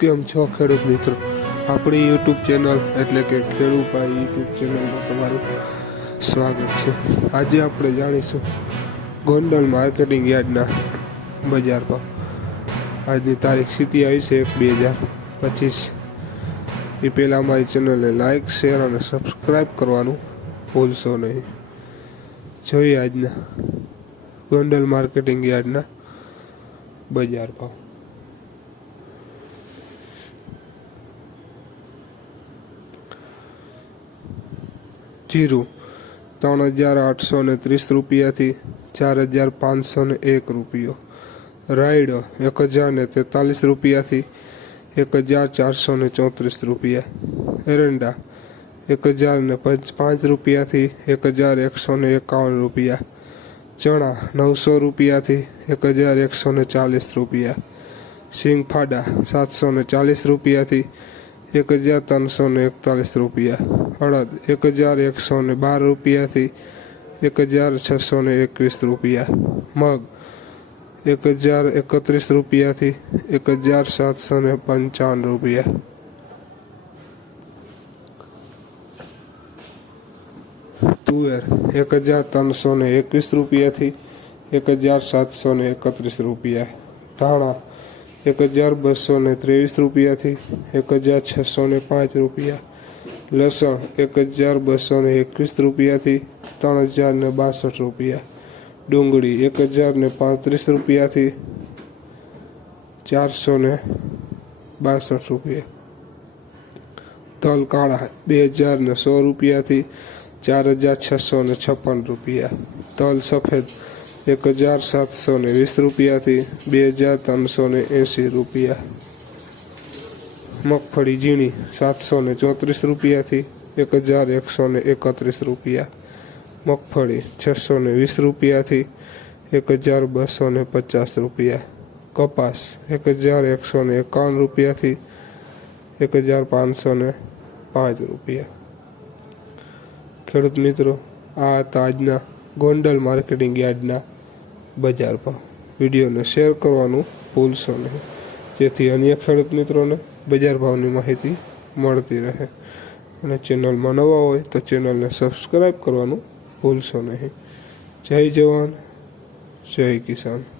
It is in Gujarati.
કેમ છો ખેડૂત મિત્રો? આપણી યુટ્યુબ ચેનલ એટલે કે ખેડૂભાઈ યુટ્યુબ ચેનલમાં તમારું સ્વાગત છે. આજે આપણે જાણીશું ગોંડલ માર્કેટિંગ યાર્ડના બજાર ભાવ. આજની તારીખ સીધી આવી છે એક બે હજાર પચીસ. એ પહેલાં અમારી ચેનલને લાઇક શેર અને સબસ્ક્રાઈબ કરવાનું ભૂલશો નહીં. જોઈએ આજના ગોંડલ માર્કેટિંગ યાર્ડના બજાર ભાવ. જીરું ત્રણ હજાર આઠસો ને ત્રીસ રૂપિયાથી ચાર હજાર પાંચસો ને એક રૂપિયો. રાયડો એક હજાર ને તેતાલીસ રૂપિયાથી એક હજાર ચારસો ને ચોત્રીસ રૂપિયા. એરંડા એક હજાર ને પંચ રૂપિયાથી એક હજાર એકસો ને એકાવન રૂપિયા. ચણા નવસો રૂપિયાથી એક હજાર એકસો ને ચાલીસ રૂપિયા. સિંગફાડા સાતસો ને ચાલીસ રૂપિયાથી એક હજાર ત્રણસો ને એકતાલીસ રૂપિયા. અડદ એક હજાર એકસો ને બાર રૂપિયાથી એક હજાર છસો ને એકવીસ રૂપિયા. મગ એક હજાર એકત્રીસ રૂપિયાથી એક હજાર સાતસો ને પંચાવન રૂપિયા. તુવેર એક હજાર ત્રણસો ને એકવીસ રૂપિયાથી એક હજાર સાતસો ને એકત્રીસ રૂપિયા. ધાણા એક હજાર બસો ને ત્રેવીસ રૂપિયાથી એક હજાર છસો ને પાંચ રૂપિયા. લસણ એક હજાર બસો ને એકવીસ રૂપિયાથી ત્રણ હજાર ને બાસઠ રૂપિયા. ડુંગળી એક હજાર ને પાંત્રીસ રૂપિયાથી ચારસો ને બાસઠ રૂપિયા. તલ કાળા બે હજાર ને સો રૂપિયાથી ચાર હજાર છસો ને છપ્પન રૂપિયા. તલ સફેદ એક હજાર સાતસો ને વીસ રૂપિયાથી બે હજાર ત્રણસો ને એંસી રૂપિયા. મગફળી ઝીણી સાતસો ને ચોત્રીસ રૂપિયાથી એક હજાર એકસો ને એકત્રીસ રૂપિયા. મગફળી છસો ને વીસ રૂપિયાથી એક હજાર બસો ને પચાસ રૂપિયા. કપાસ એક હજાર એકસો ને એકાવન રૂપિયાથી એક હજાર પાંચસો ને પાંચ રૂપિયા. ખેડૂત મિત્રો, આ હતા આજના ગોંડલ માર્કેટિંગ યાર્ડના બજાર ભાવ. વિડીયોને શેર કરવાનું ભૂલશો નહીં. જેથી અન્ય ખેડૂત મિત્રોને બજાર ભાવની માહિતી મળતી રહે. અને ચેનલમાં નવા હોય તો ચેનલને સબસ્ક્રાઈબ કરવાનું ભૂલશો નહીં. જય જવાન, જય કિસાન.